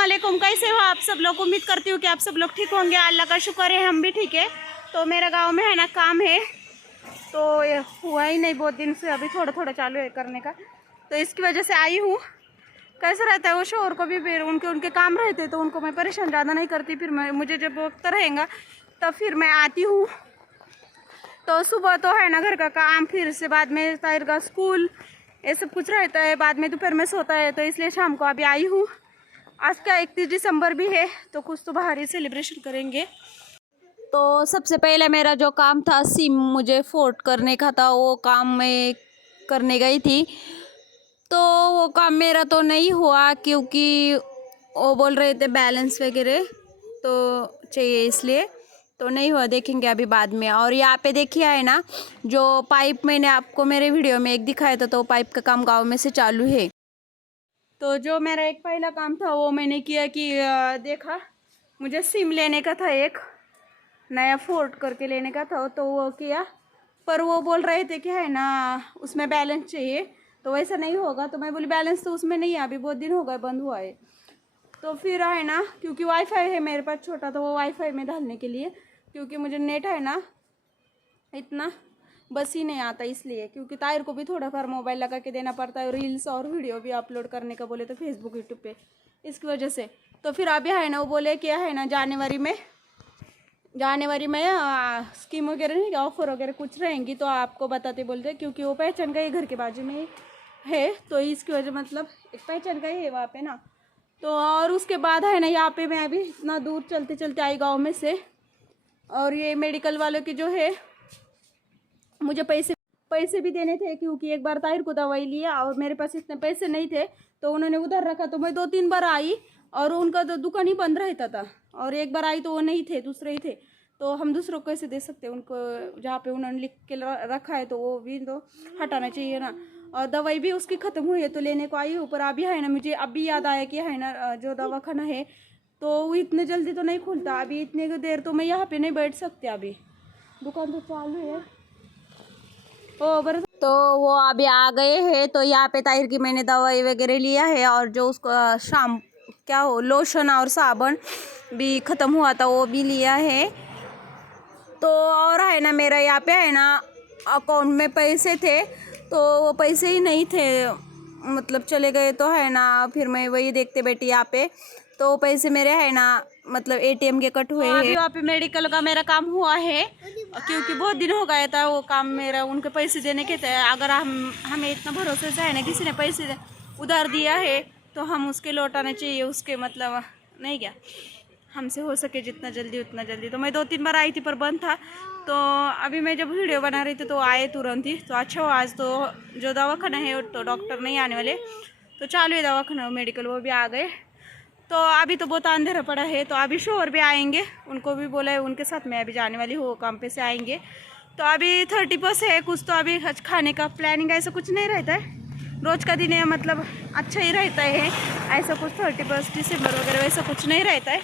वालेकुम, कैसे हो आप सब लोग। उम्मीद करती हूँ कि आप सब लोग ठीक होंगे। अल्लाह का शुक्र है हम भी ठीक है। तो मेरा गांव में है ना काम है, तो ये हुआ ही नहीं बहुत दिन से, अभी थोड़ा थोड़ा चालू है करने का, तो इसकी वजह से आई हूँ। कैसा रहता है वो शोर को भी, फिर उनके काम रहते तो उनको मैं परेशान ज़्यादा नहीं करती, फिर मुझे जब वक्त रहेगा तब फिर मैं आती हूँ। तो सुबह तो है ना घर का काम, फिर से बाद में ताहिर का स्कूल, ये सब कुछ रहता है, बाद में दोपहर में सोता है, तो इसलिए शाम को अभी आई हूँ। आज का 31 दिसंबर भी है, तो कुछ तो बाहर ही सेलिब्रेशन करेंगे। तो सबसे पहले मेरा जो काम था सिम मुझे फोर्ट करने का था, वो काम मैं करने गई थी। तो वो काम मेरा तो नहीं हुआ, क्योंकि वो बोल रहे थे बैलेंस वगैरह तो चाहिए, इसलिए तो नहीं हुआ। देखेंगे अभी बाद में। और यहाँ पे देखिए है ना, जो पाइप मैंने आपको मेरे वीडियो में एक दिखाया था, तो पाइप का काम गांव में से चालू है। तो जो मेरा एक पहला काम था वो मैंने किया कि देखा, मुझे सिम लेने का था, एक नया फोर्ट करके लेने का था, तो वो किया। पर वो बोल रहे थे कि है ना उसमें बैलेंस चाहिए, तो वैसा नहीं होगा। तो मैं बोली बैलेंस तो उसमें नहीं है, अभी बहुत दिन हो गए बंद हुआ है। तो फिर है ना, क्योंकि वाईफाई है मेरे पास छोटा, तो वो वाईफाई में डालने के लिए, क्योंकि मुझे नेट है ना इतना बस ही नहीं आता, इसलिए। क्योंकि ताहिर को भी थोड़ा बार मोबाइल लगा के देना पड़ता है, रील्स और वीडियो भी अपलोड करने का बोले तो फेसबुक यूट्यूब पे, इसकी वजह से। तो फिर अभी है ना वो बोले क्या है ना जनवरी में स्कीम वगैरह नहीं, ऑफर वगैरह कुछ रहेंगी तो आपको बताते बोलते, क्योंकि वो पहचान का ही घर के बाजू में है, तो इसकी वजह मतलब एक पहचान का ही है वहाँ पे ना। तो और उसके बाद है ना यहाँ पे मैं अभी इतना दूर चलते चलते आई गाँव में से, और ये मेडिकल वालों की जो है मुझे पैसे भी देने थे, क्योंकि एक बार ताहिर को दवाई लिया और मेरे पास इतने पैसे नहीं थे, तो उन्होंने उधर रखा। तो मैं 2-3 बार आई और उनका तो दुकान ही बंद रहता था, और एक बार आई तो वो नहीं थे, दूसरे ही थे। तो हम दूसरों को कैसे दे सकते हैं उनको, जहाँ पे उन्होंने लिख के रखा है तो वो भी तो हटाना चाहिए ना। और दवाई भी उसकी ख़त्म हुई है, तो लेने को आई हूँ। पर अभी है ना मुझे अभी याद आया कि है ना जो दवाखाना है तो वो इतने जल्दी तो नहीं खुलता, अभी इतने देर तो मैं यहाँ पे नहीं बैठ सकती, अभी दुकान तो चालू है। तो वो अभी आ गए हैं, तो यहाँ पे ताहिर की मैंने दवाई वगैरह लिया है, और जो उसको शाम क्या हो लोशन और साबुन भी ख़त्म हुआ था वो भी लिया है। तो और है ना मेरा यहाँ पे है ना अकाउंट में पैसे थे, तो वो पैसे ही नहीं थे, मतलब चले गए, तो है ना फिर मैं वही देखते बैठी यहाँ पे। तो पैसे मेरे है ना मतलब एटीएम के कट हुए हैं। वहाँ पे मेडिकल का मेरा काम हुआ है, क्योंकि बहुत दिन हो गया था वो काम मेरा, उनके पैसे देने के थे। अगर हमें इतना भरोसे से है ना किसी ने पैसे उधार दिया है तो हम उसके लौटाने चाहिए, उसके मतलब नहीं क्या, हमसे हो सके जितना जल्दी उतना जल्दी। तो मैं 2-3 बार आई थी पर बंद था, तो अभी मैं जब वीडियो बना रही थी तो आए तुरंत ही। तो अच्छा हुआ, आज तो जो दवाखाना है तो डॉक्टर नहीं आने वाले, तो चालू है दवाखाना मेडिकल, वो भी आ गए। तो अभी तो बहुत अंधेरा पड़ा है, तो अभी शोर भी आएंगे, उनको भी बोला है, उनके साथ मैं अभी जाने वाली हूँ, काम पे से आएंगे। तो अभी 30 है कुछ, तो अभी खाने का प्लानिंग ऐसा कुछ नहीं रहता है, रोज़ का दिन है, मतलब अच्छा ही रहता है ऐसा कुछ। 31 दिसंबर वगैरह वैसा कुछ नहीं रहता है,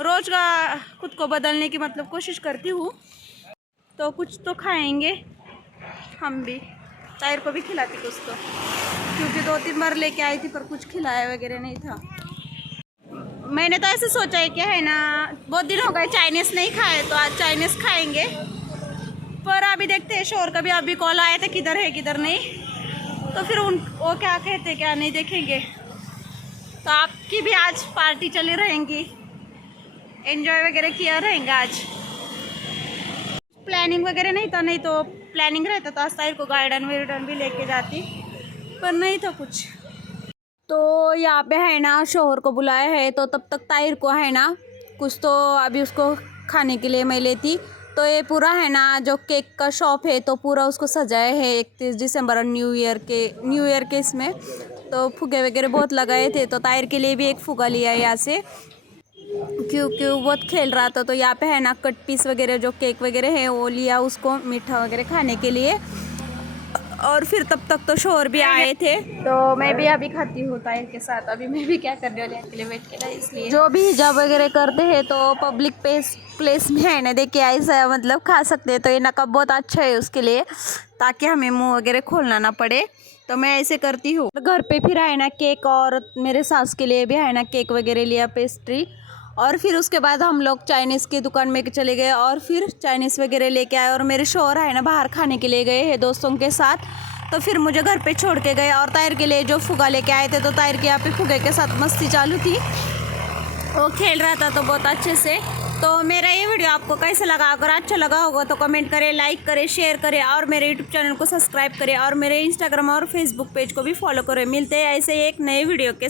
रोज़ का खुद को बदलने की मतलब कोशिश करती हूँ। तो कुछ तो खाएंगे हम भी, ताहिर को भी खिलाती कुछ तो, क्योंकि 2-3 बार लेके आई थी पर कुछ खिलाया वगैरह नहीं था। मैंने तो ऐसे सोचा है कि है ना बहुत दिन हो गए चाइनीज़ नहीं खाए, तो आज चाइनीज़ खाएंगे। पर अभी देखते हैं, शोर का भी अभी कॉल आया था किधर है किधर नहीं, तो फिर वो क्या कहते क्या नहीं देखेंगे। तो आपकी भी आज पार्टी चली रहेंगी, एंजॉय वगैरह किया रहेंगे आज। प्लानिंग वगैरह नहीं था, नहीं तो प्लानिंग रहता तो आज ताहिर को गार्डन वार्डन भी लेके जाती, पर नहीं था कुछ। तो यहाँ पे है ना शोहर को बुलाया है, तो तब तक ताहिर को है ना कुछ तो अभी उसको खाने के लिए मैं लेती। तो ये पूरा है ना जो केक का शॉप है, तो पूरा उसको सजाया है 31 दिसंबर और न्यू ईयर के इसमें, तो फुगे वगैरह बहुत लगाए थे। तो ताहिर के लिए भी एक फुगा लिया यहाँ से, क्योंकि वो बहुत खेल रहा था। तो यहाँ पे है ना कट पीस वगैरह जो केक वगैरह है वो लिया उसको, मीठा वगैरह खाने के लिए। और फिर तब तक तो शोर भी आए थे, तो मैं भी अभी खाती हूँ ताहिर के साथ। अभी मैं भी क्या करने वाली अकेले बैठ के ना, इसलिए जो भी हिजाब वगैरह करते हैं तो पब्लिक प्लेस में है ना देखिए ऐसा मतलब खा सकते हैं। तो ये नकाब बहुत अच्छा है उसके लिए, ताकि हमें मुंह वगैरह खोलना ना पड़े। तो मैं ऐसे करती हूँ। घर पे फिर है ना केक, और मेरे सास के लिए भी है ना केक वगैरह लिया, पेस्ट्री। और फिर उसके बाद हम लोग चाइनीज़ की दुकान में चले गए और फिर चाइनीज़ वगैरह लेके आए। और मेरे शौहर है ना बाहर खाने के लिए गए हैं दोस्तों के साथ, तो फिर मुझे घर पे छोड़ के गए। और ताहिर के लिए जो फुगा लेके आए थे, तो ताहिर के यहाँ पे फुगे के साथ मस्ती चालू थी, वो खेल रहा था तो बहुत अच्छे से। तो मेरा ये वीडियो आपको कैसा लगा? अगर अच्छा लगा होगा तो कमेंट करें, लाइक करें, शेयर करें और मेरे यूट्यूब चैनल को सब्सक्राइब करें और मेरे इंस्टाग्राम और फेसबुक पेज को भी फॉलो करें। मिलते हैं ऐसे ही एक नए वीडियो के